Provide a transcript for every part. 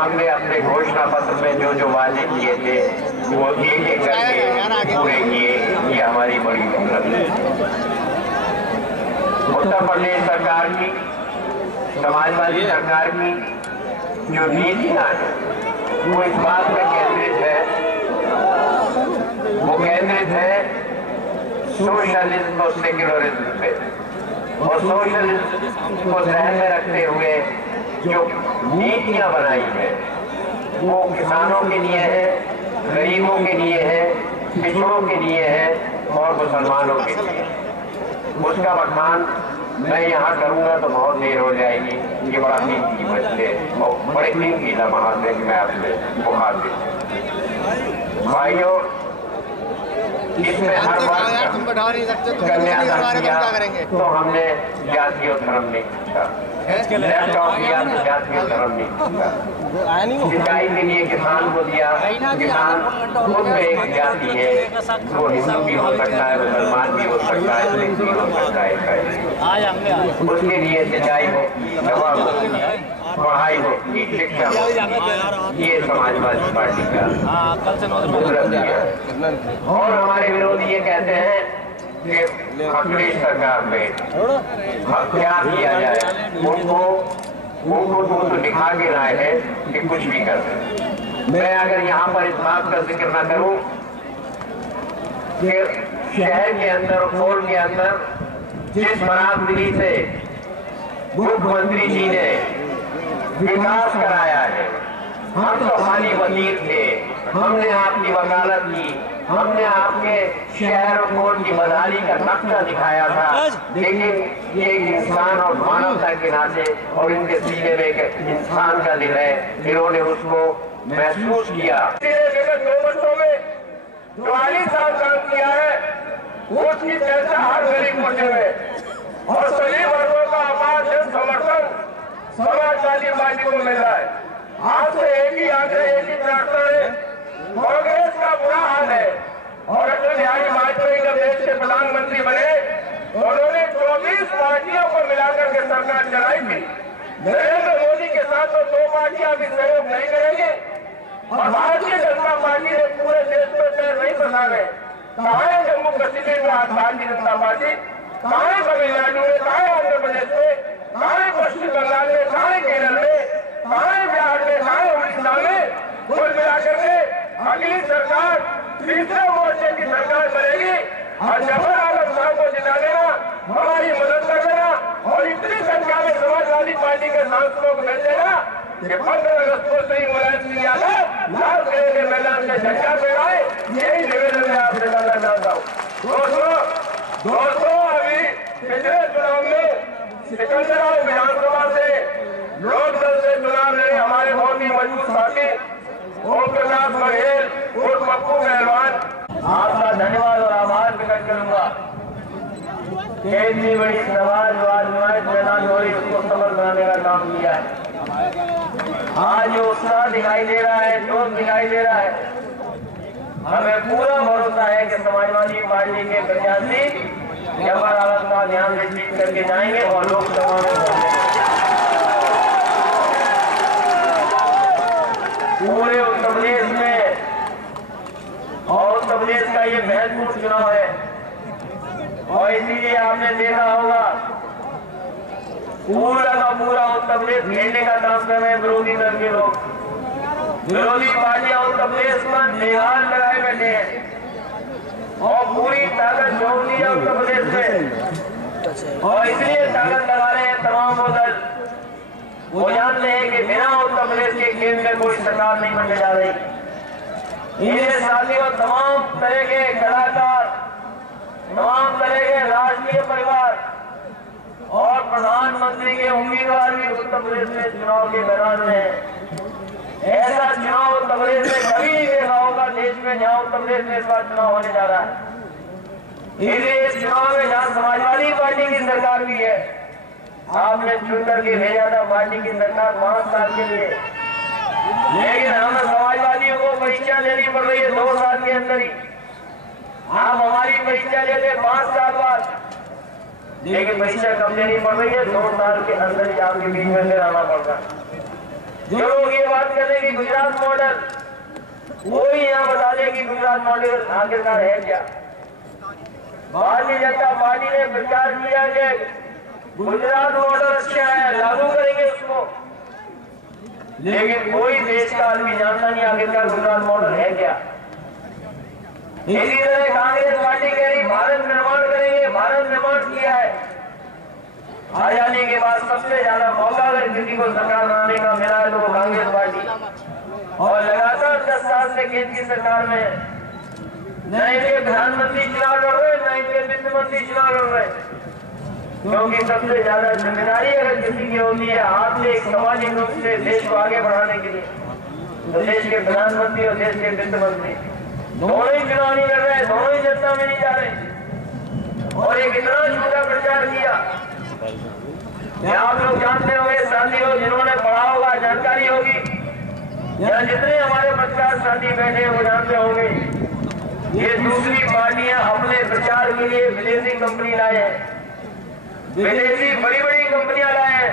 हमने अपने घोषणा पत्र में जो जो वादे किए थे वो एक एक करके पूरे किए, ये हमारी बड़ी उपलब्धि है। उत्तर प्रदेश सरकार की, समाजवादी सरकार की जो नीतियां हैं वो इस बात में केंद्रित है, वो केंद्रित है सोशलिज्म और सेक्युलरिज्म पे। और सोशलिज्म को ध्यान में रखते हुए जो नीतियां बनाई है वो किसानों के लिए है, गरीबों के लिए है, पिछड़ों के लिए है और मुसलमानों के लिए। उसका बखान मैं यहाँ करूँगा तो बहुत देर हो जाएगी, ये बड़ा कीमती बचते और बड़े कीमती लम्हात है कि मैं आपसे बुखार दे। भाइयों, इसमें हर वर्ष कन्यादान किया तो हमने जाति और धर्म नहीं पूछा, लैपटॉप दिया तो जाति और धर्म नहीं पूछा, सिंचाई के लिए किसान को दिया, किसान खुद में एक जाति है, वो हिंदू भी हो सकता है, मुसलमान भी हो सकता है, सिख भी हो सकता है, उसके लिए सिंचाई हो, दवा हो, पढ़ाई हो, शिक्षा हो, ये समाजवादी पार्टी का उपलब्धि है। और हमारे विरोधी ये कहते हैं कि अखिलेश सरकार में क्या किया जाए, उनको तो दिखा के लाए हैं कि कुछ भी कर सकते। मैं अगर यहाँ पर इस बात का जिक्र न करूँ कि शहर के अंदर, कोल के अंदर जिस बराबरी से मुख्यमंत्री जी ने विकास कराया है, हम तो खाली वजीर थे, हमने आपकी वकालत की, हमने आपके शहर और कोर्ट की बदहाली का नक्शा दिखाया था, लेकिन ये इंसान और मानवता के नाते और इनके सीने में एक इंसान का दिल है, इन्होंने उसको महसूस किया। 2 वर्षों में 44 साल काम किया है, उसकी चर्चा हर गरीब कोने में और सभी वर्गों का अपार जन समर्थन समाजवादी पार्टी को मिल रहा है। आज से एक ही आग्रह, एक ही प्रार्थना है, कांग्रेस का बुरा हाल है और अटल बिहारी वाजपेयी जब देश के प्रधानमंत्री बने उन्होंने 24 पार्टियों को मिलाकर के सरकार चलाई थी। नरेंद्र मोदी के साथ तो 2 पार्टियां भी सहयोग नहीं करेंगे और भारतीय जनता पार्टी ने पूरे देश में पैर नहीं बना गए। कहाँ है जम्मू कश्मीर में आज भारतीय जनता पार्टी, कहाँ है तमिलनाडु में, कहाँ है आंध्र प्रदेश में, कहाँ है पश्चिम बंगाल में, कहाँ है केरल में, कहाँ है बिहार में, कहाँ है उड़ीसा में। कुल मिलाकर के अगली सरकार तीसरे मोर्चे की सरकार बनेगी और जफर आलम साहब को जिता देना, हमारी मदद कर देना और इतनी संख्या में समाजवादी पार्टी के सांसदों को मिल देना कि 15 अगस्त को श्री मुलायम सिंह यादव लाल किले के मैदान में झंडा फहराए। यही निवेदन मैं आपसे करना चाहता हूँ। दोस्तों, अभी पिछले चुनाव में सिकंदराबाद विधानसभा से लोकदल से चुनाव लड़े हमारे बहुत ही मजबूत साथी ओम प्रकाश बघेल उर्फ पप्पू पहलवान, आपका धन्यवाद और आभार प्रकट करूंगा। इतनी बड़ी समाज मैदान हो रही, उसको सफल बनाने का काम किया है। आज जो उत्साह दिखाई दे रहा है, जोश दिखाई दे रहा है, हमें पूरा भरोसा है कि समाजवादी पार्टी के प्रत्याशी जफर आलम का ध्यान से जीत करके जाएंगे और लोकसभा में पूरे उत्तर प्रदेश में, और उत्तर प्रदेश का ये महत्वपूर्ण चुनाव है और इसीलिए आपने देखा होगा पूरा का पूरा उत्तर प्रदेश घेरने का काम कर रहे हैं विरोधी दल के लोग। विरोधी पार्टियां उत्तर प्रदेश में निगाह लगाए बैठे हैं और पूरी ताकत जोड़ दी है उत्तर प्रदेश में और इसलिए ताकत लगा रहे हैं तमाम दल। वो जानते हैं कि बिना उत्तर प्रदेश के केंद्र में कोई सरकार नहीं बनने जा रही। इनके साथियों, तमाम तरह के कलाकार, तमाम तरह के राजकीय परिवार और प्रधानमंत्री के उम्मीदवार भी उत्तर प्रदेश में चुनाव के मैदान में है। ऐसा चुनाव उत्तर प्रदेश में कभी नहीं देखा होगा देश में, जहां उत्तर प्रदेश में इस बार चुनाव होने जा रहा है। इसलिए इस चुनाव में जहां समाजवादी पार्टी की सरकार भी है, आपने चुन करके भेजा था पार्टी की सरकार 5 साल के लिए, लेकिन हमें समाजवादियों को परीक्षा देनी पड़ रही है 2 साल के अंदर ही। आप हमारी परीक्षा लेते 5 साल बाद, लेकिन परीक्षा कब देनी पड़ रही है? 2 साल के अंदर ही आपके बीच में फिर आना पड़ता है। जो लोग ये बात कर रहे हैं कि गुजरात मॉडल, वो ही यहाँ बता दें कि गुजरात मॉडल आखिरकार है क्या। भारतीय जनता पार्टी ने प्रचार किया कि गुजरात मॉडल अच्छा है, लागू करेंगे उसको, लेकिन कोई देश का आदमी जानता नहीं आखिरकार गुजरात मॉडल है क्या। इसी तरह कांग्रेस पार्टी कह रही भारत निर्माण करेंगे, भारत निर्माण किया है। आजादी के बाद सबसे ज्यादा मौका अगर किसी को सरकार बनाने का मिला है तो वो कांग्रेस पार्टी, और लगातार 10 साल से केंद्र की सरकार में न इनके प्रधानमंत्री चुनाव लड़ रहे, न इनके वित्त मंत्री चुनाव लड़ रहे, क्योंकि सबसे ज्यादा जिम्मेदारी अगर किसी की होती है हाथ से एक सामाजिक रूप से देश को आगे बढ़ाने के लिए, तो देश के प्रधानमंत्री और देश के वित्त मंत्री दोनों ही चुनाव नहीं लड़ रहे, दोनों ही जनता में नहीं जा रहे। और एक इतना झूठा प्रचार किया, आप लोग जानते होंगे, साथियों जिन्होंने पढ़ा होगा, जानकारी होगी, या जितने हमारे पत्रकार साथी बैठे हैं वो जानते होंगे, ये दूसरी पार्टियां अपने प्रचार के लिए विदेशी कंपनी लाए हैं, विदेशी बड़ी बड़ी कंपनियां लाए हैं,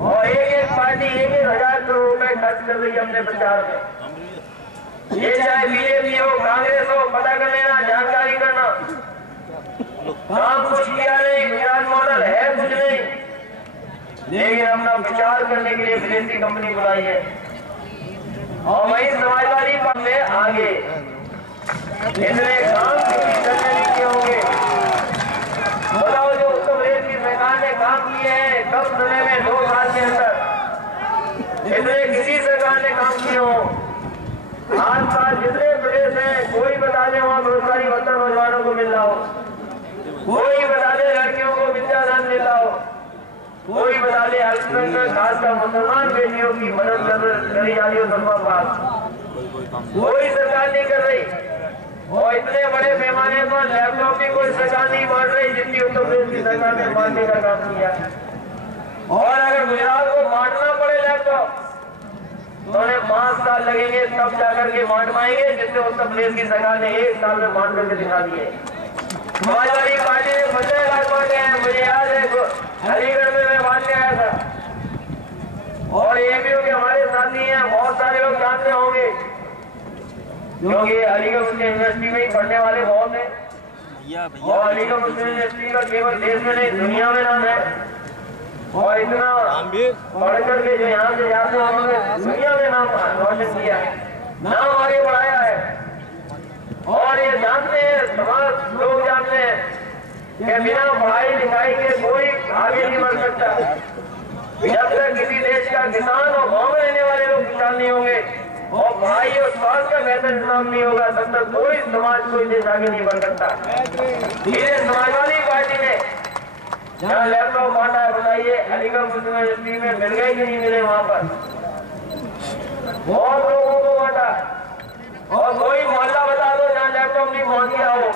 और एक पार्टी 1,000 करोड़ रुपए खर्च कर रही है अपने प्रचार में। ये चाहे बीजेपी हो, कांग्रेस हो, पता कर लेना, जानकारी करना, काम कुछ किया नहीं, गुजरात मॉडल है कुछ नहीं, लेकिन अपना प्रचार करने के लिए विदेशी कंपनी बुलाई है। और वही समाजवादी पार्टी में आगे इतने काम करने नहीं किए होंगे। बताओ, जो उत्तर प्रदेश की सरकार ने काम किए हैं कम समय में 2 साल के अंदर, इतने किसी सरकार ने काम किए हो। आसपास जितने प्रदेश हैं, कोई बता दे वहाँ रोजगारी भत्ता नौजवानों को मिल रहा हो, कोई बता दे लड़कियों को विद्यादान मिल रहा हो, कोई बता दे अल्पसंख्यक खासकर मुसलमान बेटियों की मदद करी जा रही हो 10वां पास, कोई सरकार नहीं कर रही। और इतने बड़े पैमाने पर लैपटॉप भी कोई सरकार नहीं बांट रही जितनी उत्तर प्रदेश की सरकार ने बांटने का काम किया। और अगर गुजरात को बांटना पड़े लैपटॉप तो उन्हें 5 साल लगेंगे, तब जाकर के बांट पाएंगे, जिससे उत्तर प्रदेश की सरकार ने 1 साल में बांट करके दिखा दिए। समाजवादी पार्टी ने 15 लाख बांटे हैं, मुझे याद है अलीगढ़ में मैं बांटने आया था। और ये भी हो कि हमारे साथी हैं, बहुत सारे लोग जानते होंगे, क्योंकि अलीगढ़ मुस्लिम यूनिवर्सिटी में ही पढ़ने वाले बहुत हैं, और अलीगढ़ मुस्लिम यूनिवर्सिटी का केवल देश में नहीं दुनिया में नाम है। और इतना पढ़ करके जो यहाँ से जाते हैं उन्होंने दुनिया में नाम रोशन किया है, नाम आगे बढ़ाया है। और ये जानते हैं, समाज लोग जानते हैं कि बिना पढ़ाई लिखाई के कोई आगे नहीं बढ़ सकता। जब तक किसी देश का किसान और गाँव में रहने वाले लोग किसान नहीं होंगे और पढ़ाई और स्वास्थ्य का बेहतर इंतजाम नहीं होगा, तब तक कोई समाज कोई देश आगे नहीं बढ़ सकता। ये समाजवादी पार्टी ने जहाँ लैपटॉप बांटा है, बताइए अलीगढ़ मुस्लिम यूनिवर्सिटी में मिल गए कि नहीं मिले? वहाँ पर बहुत लोगों को बांटा, और कोई मोहल्ला बता दो जहाँ लैपटॉप नहीं पहुँच गया हो,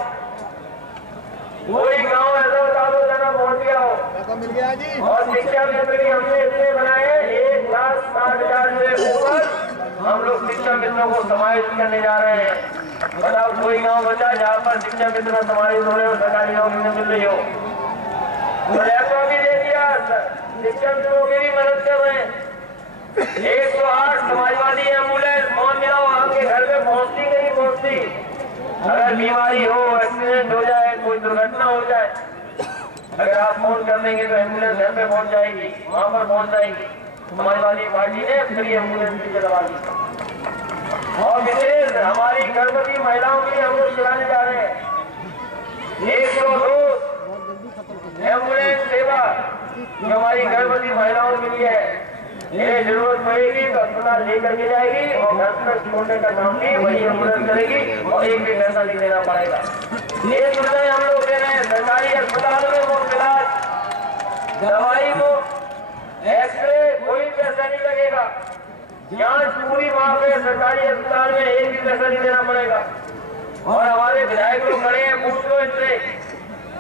कोई गांव ऐसा बता दो जहाँ पहुँच गया हो। मिल गया जी। और शिक्षा मित्र भी हमने इतने बनाए 1,60,000 से ऊपर हम लोग शिक्षा मित्रों को समाहित करने जा रहे हैं। बताओ, कोई गाँव बचा जहाँ पर शिक्षा मित्र समाहित हो रहे हो, सरकारी नौकरी मिल रही हो, तो लैपटॉप भी दे दिया, शिक्षा मित्रों की भी मदद कर रहे हैं। 108 समाजवादी एम्बुलेंस फोन मिलाओ, आपके घर पे पहुंचती नहीं पहुंचती, अगर बीमारी हो, एक्सीडेंट हो जाए, कोई दुर्घटना हो जाए, अगर आप फोन कर देंगे तो एम्बुलेंस घर पे पहुंच जाएगी, वहां पर पहुंच जाएगी। समाजवादी पार्टी ने फ्री एम्बुलेंस भी चलवा दी। और विशेष हमारी गर्भवती महिलाओं के लिए हम लोग चलाने जा रहे हैं 102 एम्बुलेंस सेवा, जो हमारी गर्भवती महिलाओं के लिए है। इन्हें जरूरत पड़ेगी तो अस्पताल लेकर के जाएगी और घर तक छोड़ने का काम भी वही एम्बुलेंस करेगी, और एक भी पैसा नहीं देना पड़ेगा। ये सुविधाएं हम लोग दे रहे हैं। सरकारी अस्पतालों में मुफ्त इलाज, दवाई को, एक्सरे, कोई पैसा नहीं लगेगा, जांच पूरी माफ है, सरकारी अस्पताल में एक भी पैसा नहीं देना पड़ेगा। और हमारे विधायक लोग खड़े हैं, पूछ लो इनसे,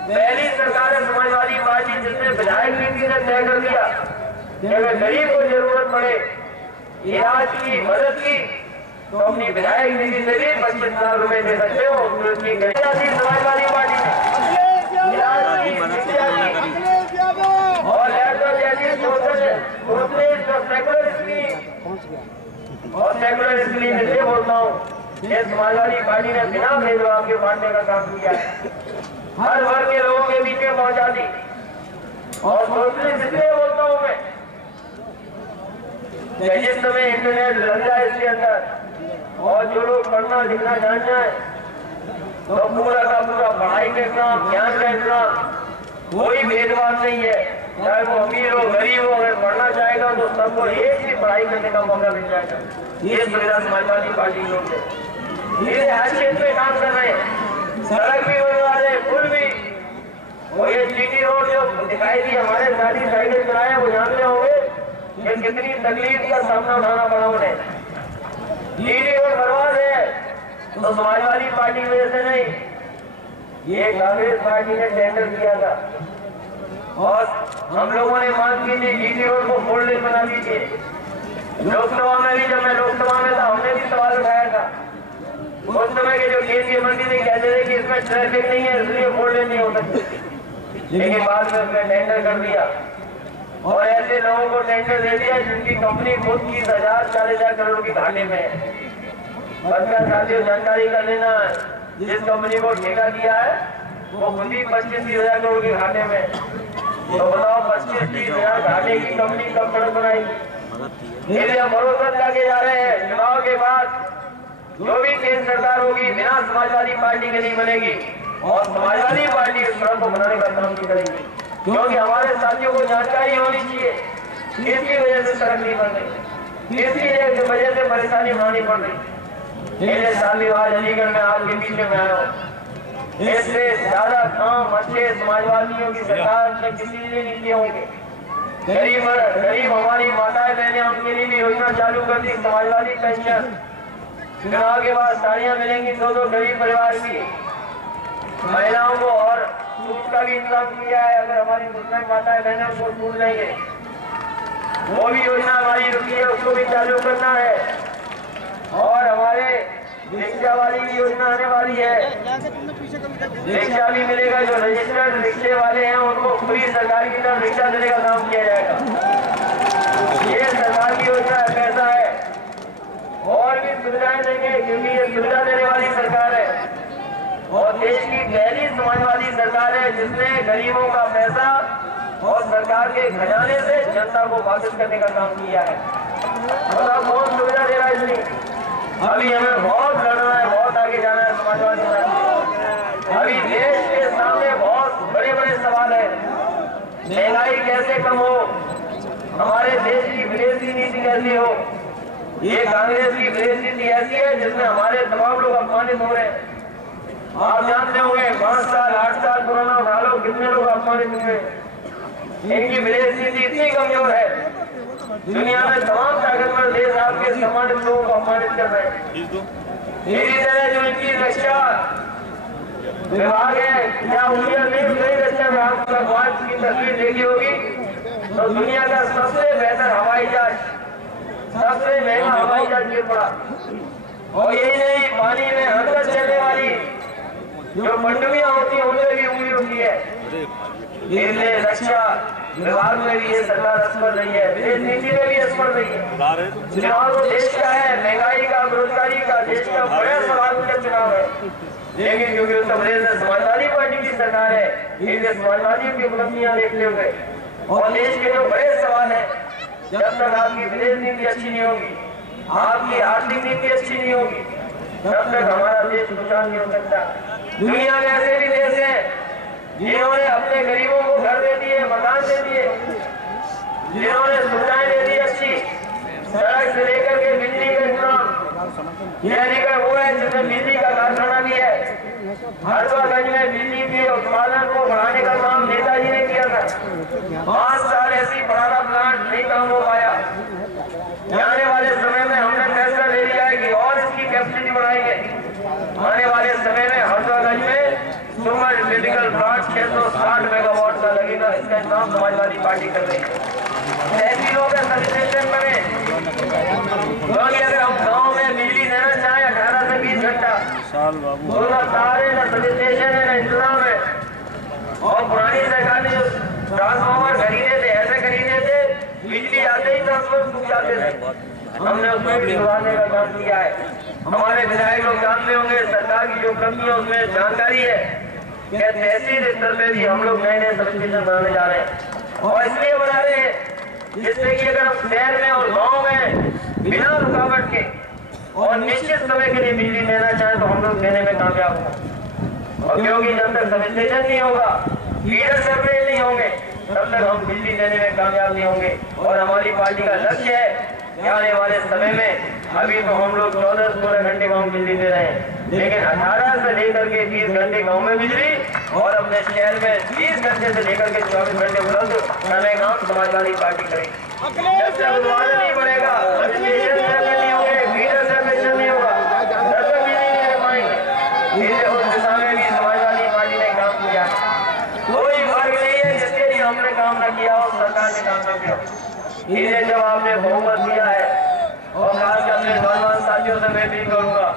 पहली सरकार है समाजवादी पार्टी जिसने विधायक नीति ने तय कर दिया कि अगर गरीब को जरूरत पड़े इलाज की, मदद की, तो अपनी विधायक निधि से भी 25 लाख रुपए दे सकते हो। समाजवादी पार्टी और लैपटॉप जैसी सोशल सेक्युलर स्कीम और सेकुलर इसलिए इसलिए बोलता हूँ, ये समाजवादी पार्टी ने बिना भेदभाव के बांटने का काम किया है, हर वर्ग के लोगों के बीच में पहुंचा दी। और सोशलिस्ट इसलिए बोलता हूँ मैं, जिस समय इंटरनेट लग जाए इसके अंदर और जो लोग पढ़ना लिखना जान जाए तो पूरा का पूरा पढ़ाई का एग्जाम, ज्ञान का एग्जाम, कोई भेदभाव नहीं है, चाहे वो अमीर हो गरीब हो, अगर पढ़ना चाहेगा तो सबको एक ही पढ़ाई करने का मौका मिल जाएगा। ये सुविधा समाजवादी पार्टी लोग है, ये हर क्षेत्र में काम कर रहे हैं, सड़क भी बनवा रहे, पुल भी। और ये जीटी रोड जो दिखाई दी हमारे गाड़ी साइकिल चलाए वो जानते होंगे कि कितनी तकलीफ का सामना उठाना पड़ा उन्हें। जीटी रोड बनवा रहे तो समाजवादी पार्टी की वजह से नहीं, ये कांग्रेस पार्टी ने टेंडर किया था और हम लोगों ने मांग की थी जीटी रोड को 4 लेन बना दीजिए। लोकसभा में भी, जब मैं लोकसभा में था, हमने भी सवाल उठाया था। उस समय के जो केंद्रीय मंत्री ने कहते थे कि इसमें ट्रैफिक नहीं है इसलिए 4 लेन नहीं हो सकती, लेकिन बाद में उसने टेंडर कर दिया और ऐसे लोगों को टेंडर दे दिया जिनकी कंपनी खुद 30,000-40,000 करोड़ की घाटे में है। बंदा साथियों जानकारी कर लेना, जिस कंपनी को ठेका दिया है वो खुद ही 25-30,000 करोड़ के घाटे में। तो बताओ 25-30,000 घाटे की कंपनी कब सड़क बनाएगी? इसलिए हम भरोसा लाके जा रहे हैं, चुनाव के बाद जो भी केंद्र सरकार होगी बिना समाजवादी पार्टी के नहीं बनेगी और समाजवादी पार्टी इस सड़क को बनाने का काम नहीं करेगी, क्योंकि हमारे साथियों को जानकारी होनी चाहिए किसकी वजह से सड़क नहीं बन रही, किसकी वजह से परेशानी उठानी पड़ रही। मेरे साल आज अलीगढ़ में आपके बीच में आया हूँ, इससे ज्यादा काम अच्छे समाजवादियों की सरकार ने किसी ने नहीं किए होंगे। गरीब हमारी माताएं बहनें, उनके लिए भी योजना चालू कर दी, समाजवादी पेंशन। चुनाव के बाद साड़ियां मिलेंगी 2-2 गरीब परिवार की महिलाओं को, और सूट का भी इंतजाम किया है। अगर हमारी मुस्लिम माताएं बहनें उनको सूट देंगे, वो भी योजना हमारी रुकी है, उसको भी चालू करना है। और हमारे रिक्शा वाली भी योजना आने वाली है, रिक्शा भी मिलेगा। जो रजिस्टर्ड रिक्शे वाले हैं उनको फ्री सरकार की तरफ रिक्शा देने का काम किया जाएगा। ये सरकार की योजना है, पैसा है, और भी सुविधाएं देंगे क्योंकि ये सुविधा देने वाली सरकार है और देश की पहली समाजवादी सरकार है जिसने गरीबों का पैसा और सरकार के खजाने से जनता को वापस करने का काम किया है। मतलब कौन सुविधा दे रहा है इसलिए अभी हमें बहुत लड़ना है, बहुत आगे जाना है समाजवादी पार्टी। अभी देश के सामने बहुत बड़े बड़े सवाल है, महंगाई कैसे कम हो, हमारे देश की विदेशी नीति कैसी हो। ये कांग्रेस की विदेशी नीति ऐसी है जिसमें हमारे तमाम लोग अपमानित हो रहे हैं। आप जानते होंगे 5 साल 8 साल पुराना उठा लो, कितने लोग अपमानित हुए। इनकी विदेशी नीति इतनी कमजोर है, दुनिया में तमाम ताकतवर देश आपके सम्मानित लोगों को अपमानित कर रहे हैं। इसी तरह जो इनकी रक्षा विभाग है, क्या उनकी नहीं रक्षा विभाग की तस्वीर देखी होगी तो दुनिया का सबसे बेहतर हवाई जहाज, सबसे महंगा हवाई जहाज गिर पड़ा। और यही नहीं, पानी में अंदर चलने वाली जो पनडुब्बियां होती है उनमें भी उंगली होती है। इसलिए रक्षा विभाग में भी ये सरकार असफल रही है, विदेश नीति में भी असफल रही है। चुनाव तो देश का है, महंगाई का, बेरोजगारी का, देश का बड़ा सवाल का चुनाव है, लेकिन क्योंकि उत्तर प्रदेश में समाजवादी पार्टी की सरकार है, इसलिए समाजवादियों की उपलब्धियां देखते हुए और देश के जो बड़े सवाल है, जब तक आपकी विदेश नीति अच्छी नहीं होगी, आपकी आर्थिक नीति अच्छी नहीं होगी, तब तक हमारा देश खुशहाल नहीं हो सकता। दुनिया में ऐसे भी देश हैं जिन्होंने अपने गरीबों को घर दे दिए, मकान दे दिए, जिन्होंने सुविधाएं दे दी अच्छी, सड़क से लेकर के बिजली का इंतजाम। ये अलीगढ़ वो है जिसमें बिजली का कारखाना भी है। हरदोईगंज में बिजली के उत्पादन को बढ़ाने का काम नेताजी ने किया था। 5 साल ऐसी बड़ा प्लांट नहीं काम हो पाया। आने वाले समय में हमने फैसला ले लिया है कि और इसकी कैपेसिटी बढ़ाएंगे। आने वाले समय में हरदोईगंज में सुपर क्रिटिकल प्लांट 660 मेगावाट का लगेगा। इसका इंतजाम समाजवादी पार्टी कर रही है। तहसीलों में सब्स्टेशन बने, अगर हम गाँव में बिजली देना चाहे 18 से 20 घंटा, सारे न सब्स्टेशन है न इंतजाम है। और पुरानी सरकार ने जो ट्रांसफार्मर खरीदे थे, ऐसे खरीदे थे बिजली आते ही ट्रांसफार्मर सूख जाते थे। हमने उसमें भी सुधारने का काम किया है। हमारे विधायक लोग जानते होंगे सरकार की जो कमी है उसमें जानकारी है कि तहसील स्तर पे भी हम लोग नए नए सब स्टेशन बनाने जा रहे हैं और इसलिए बना रहे हैं जिससे कि अगर हम शहर में और गाँव में बिना रुकावट के और निश्चित समय के लिए बिजली देना चाहें तो हम लोग देने में कामयाब हों। और क्योंकि जब तक सब स्टेशन नहीं होगा, फीडर सेपरेट नहीं होंगे, तब तक हम बिजली देने में कामयाब नहीं होंगे। और हमारी पार्टी का लक्ष्य है कि आने वाले समय में, अभी तो हम लोग 14-16 घंटे गाँव बिजली दे रहे हैं, लेकिन 18 से लेकर के 20 घंटे गाँव में बिजली और अपने शहर में 20 घंटे से लेकर के 24 घंटे उपलब्ध कराने का समाजवादी पार्टी करेगी। जब तक उत्पादन नहीं बढ़ेगा, नहीं होंगे, फीडर सेपरेशन नहीं होगा, तब तक बिजली नहीं दे पाएंगे। इसलिए उस दिशा में भी समाजवादी पार्टी ने काम किया। कोई वर्ग नहीं है जिसके लिए हमने काम न किया हो, सरकार ने काम न किया। इसलिए जब आपने बहुमत दिया है और खासकर अपने नौजवान साथियों से मैं भी करूंगा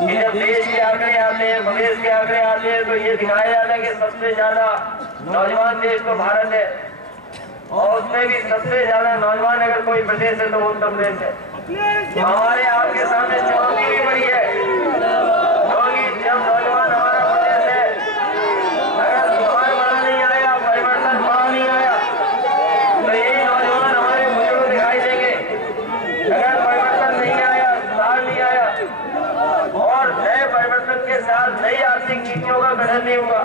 कि जब देश के आंकड़े आते हैं, प्रदेश के आंकड़े आते हैं, तो ये दिखाया जाता है कि सबसे ज्यादा नौजवान देश तो भारत है और उसमें भी सबसे ज्यादा नौजवान अगर कोई प्रदेश है तो वो उत्तर प्रदेश है। हमारे आपके सामने चुनौती भी बड़ी है क्योंकि जब नौजवान हमारा प्रदेश है, अगर सुधार बड़ा नहीं आया, परिवर्तन बड़ा नहीं आया, तो ये नौजवान हमारे बुजुर्ग दिखाई देंगे। अगर परिवर्तन नहीं आया, सुधार नहीं आया और नए परिवर्तन के साथ नई आर्थिक नीतियों का गठन नहीं हुआ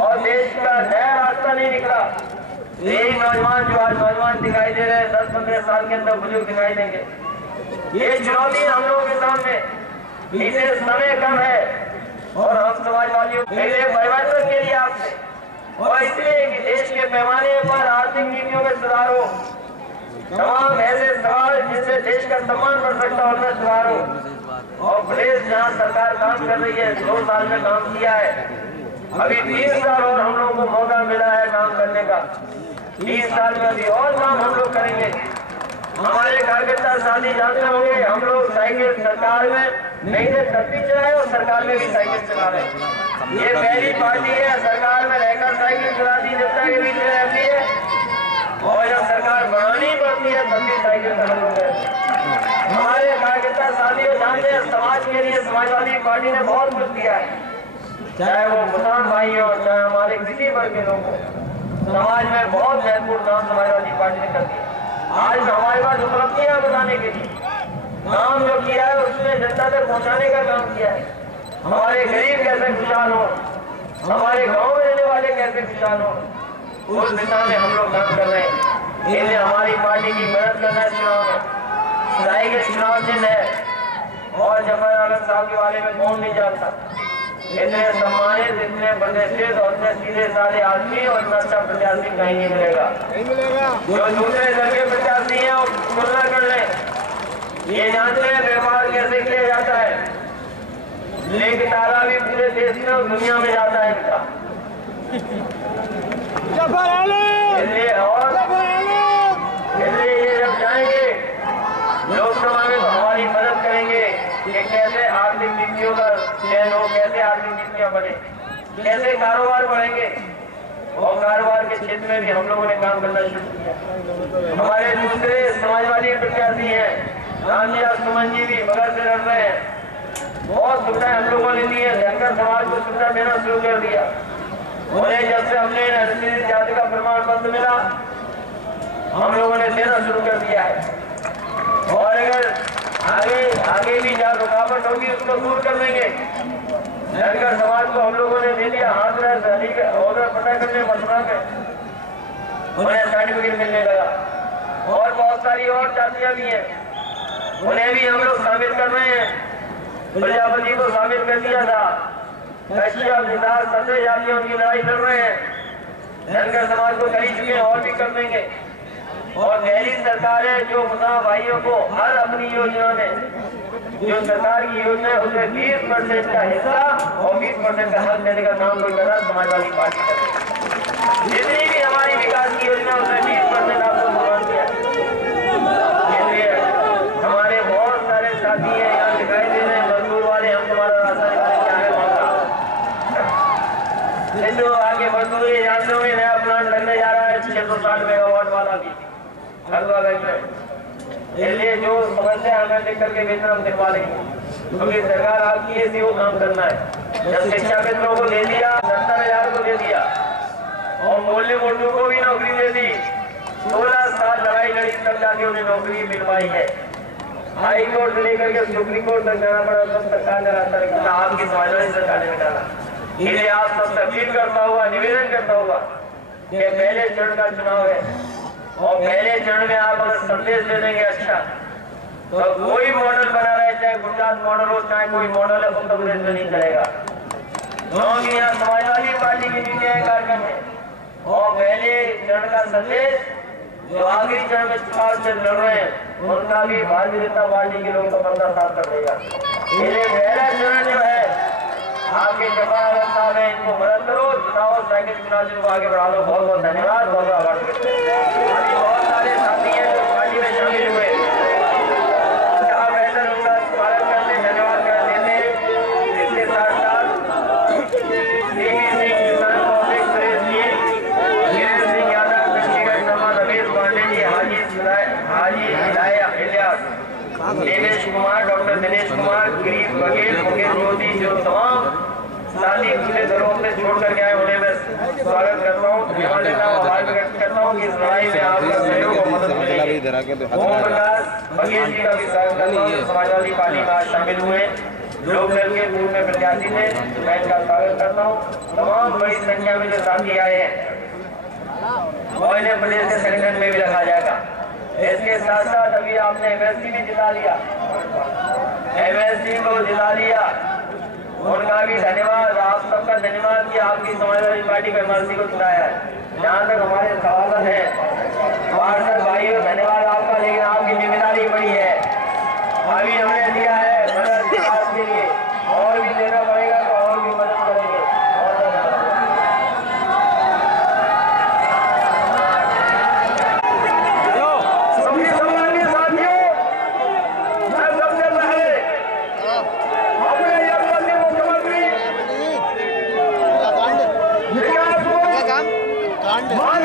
और देश का नया रास्ता नहीं निकला, यही नौजवान जो आज नौजवान दिखाई दे रहे हैं 10-15 साल के अंदर बुजुर्ग दिखाई देंगे। ये चुनौती हम लोगों के सामने, इसे समय कम है और हम समाजवादियों पहले परिवर्तन के लिए आपसे और इसलिए कि देश के पैमाने पर आर्थिक नीतियों में सुधार हो, तमाम ऐसे सवाल जिससे देश का सम्मान बढ़ सकता है उनमें सुधार हो। और प्रदेश जहाँ सरकार काम कर रही है, 2 साल में काम किया है, अभी 30 साल और हम लोगों को मौका मिला है काम करने का। 30 साल में अभी और काम हम लोग करेंगे। हमारे कार्यकर्ता साथी जानते होंगे, हम लोग साइकिल सरकार में नहीं थे तब भी चलाए और सरकार में भी साइकिल चला रहे हैं। ये पहली पार्टी है सरकार में रहकर साइकिल चलाती, जनता के बीच में रहती है और जब सरकार बनानी पड़ती है तब भी साइकिल खत्म हो गए। हमारे कार्यकर्ता साथियों जानते हैं समाज के लिए समाजवादी पार्टी ने बहुत कुछ किया है, चाहे वो किसान भाई हो, चाहे हमारे किसी वर्ग के लोग हो, समाज में बहुत महत्वपूर्ण काम समाजवादी पार्टी ने कर दिया। आज हमारे पास उपलब्धियां बताने के लिए काम जो किया है उसमें जनता तक पहुंचाने का काम किया है। हमारे गरीब कैसे खुशहाल हो, हमारे गांव में रहने वाले कैसे खुशहाल हो, उस दिशा में हम लोग काम कर रहे हैं। इसलिए हमारी पार्टी की मदद करना है चुनाव में, साइकिल चुनाव चिन्ह है और जफर आलम साहब के बारे में कौन नहीं जानता। इतने सम्मानित, इतने प्रतिष्ठित और इतने सीधे साधे आदमी और इतना अच्छा प्रत्याशी कहीं नहीं मिलेगा। जो दूसरे दल के प्रत्याशी हैं और तुलना कर ले, ये जानते हैं व्यापार कैसे किया जाता है, लेकिन ताला भी पूरे देश में और दुनिया में जाता है इनका। इसलिए ये जब जाएंगे लोकसभा में तो हमारी मदद करेंगे कि कैसे आर्थिक नीतियों का चयन हो, कैसे आर्थिक नीतियां बने, कैसे कारोबार बढ़ेंगे और कारोबार के क्षेत्र में भी हम लोगों ने काम करना शुरू किया। हमारे दूसरे समाजवादी प्रत्याशी हैं रामजी सुमन जी भी बगल से लड़ रहे हैं। बहुत सुविधाएं हम लोगों ने दी है, धनगर समाज को सुविधा देना शुरू कर दिया। उन्हें जब से हमने अनुसूचित जाति का प्रमाण पत्र मिला हम लोगों ने देना शुरू कर दिया है और अगर आगे भी जहाँ रुकावट होगी उसको दूर कर देंगे। धनगर समाज को हम लोगों ने दे दिया हाथ ऑर्डर पता करने मसला में, उन्हें सर्टिफिकेट मिलने लगा और बहुत सारी और जातियां भी हैं, उन्हें भी हम लोग शामिल कर रहे हैं। प्रजापति को शामिल कर दिया था, कश्यप, निदार, 17 जातियां उनकी लड़ाई लड़ रहे हैं। धनगर समाज को कर चुके हैं और भी कर देंगे। और पहली सरकार है जो मुसलमान भाइयों को हर अपनी योजना में जो सरकार की योजना है उसमें 20% का हिस्सा और 20% का हक देने का काम कोई कर रहा समाजवादी पार्टी कर। जितनी भी हमारी विकास की योजना उसमें 20% आपको सम्मान दिया। इसलिए हमारे बहुत सारे साथी हैं यहाँ दिखाई दे रहे हैं, मजदूर वाले, हम तुम्हारा रास्ता निकाले क्या है मांगा। आगे मजदूरी जानते हुए नया प्लांट लगने जा रहा है 660 मेगावाट वाला भी हल्द्वार में। इसलिए जो समस्या हमें लिख करके भेजना हम दिखवा लेंगे, क्योंकि सरकार आपकी ऐसी वो काम करना है। जब शिक्षा मित्रों को दे दिया, 70,000 को दे दिया और मूल्य मोटू को भी नौकरी दे दी, 16 साल लड़ाई लड़ी तब जाके उन्हें नौकरी मिल पाई है। हाई कोर्ट से लेकर के सुप्रीम कोर्ट तक जाना पड़ा, सब सरकार ने रास्ता निकाला, आपकी समाजवादी सरकार ने निकाला। इसलिए आप सबसे अपील करता हुआ, निवेदन करता हुआ कि पहले चरण का चुनाव है और पहले चरण में आप अगर संदेश दे देंगे अच्छा, तो कोई मॉडल बना रहे, चाहे गुजरात मॉडल हो, चाहे कोई मॉडल है, उत्तर प्रदेश में नहीं चलेगा। क्योंकि यहाँ समाजवादी पार्टी की नीतियां कार्यक्रम है और पहले चरण का संदेश जो आखिरी चरण में चुनाव से लड़ रहे हैं उनका भी भारतीय जनता पार्टी के लोगों का पर्दा साफ कर देगा। इसलिए पहला चरण जो है आपके जवाहर साहब है, इनको मदद करो, चुनाव साइकिल चुनाव को आगे बढ़ा दो। बहुत बहुत धन्यवाद, बहुत आभार। अभी बहुत सारे साथी हैं जो पार्टी में शामिल हुए, जहाँ बेहतर उनका स्वागत करते, धन्यवाद कर देते हैं। इसके साथ साथ देवेश कुमार, डॉक्टर दिनेश कुमार, गिरीश बघेल, मुकेश ज्योति, जो तमाम साथी दूसरे दलों से छोड़ करके आए, उन्हें मैं स्वागत करता हूँ, धन्यवाद देता हूँ, आभार व्यक्त करता हूँ कि इस लड़ाई में आपका सहयोग और मदद मिलेगी। ओम प्रकाश बघेल जी का भी स्वागत करता हूँ, समाजवादी पार्टी में आज शामिल हुए, लोक दल के पूर्व में प्रत्याशी थे, मैं इनका स्वागत करता हूँ। तमाम बड़ी संख्या में जो साथी आए हैं और इन्हें प्रदेश के संगठन में भी रखा जाएगा। इसके साथ साथ अभी आपने एमएससी भी जिता लिया, एमएससी को जिता लिया, उनका भी धन्यवाद, आप सबका धन्यवाद कि आपकी समाजवादी पार्टी को एमएससी को जिताया है। जहाँ तक हमारे सवाल है, पार्षद भाइयों धन्यवाद आपका, लेकिन आपकी जिम्मेदारी बड़ी है। अभी हमने दिया है मदद विकास के लिए, और भी देना पड़ेगा तो और भी मदद करेंगे। कांड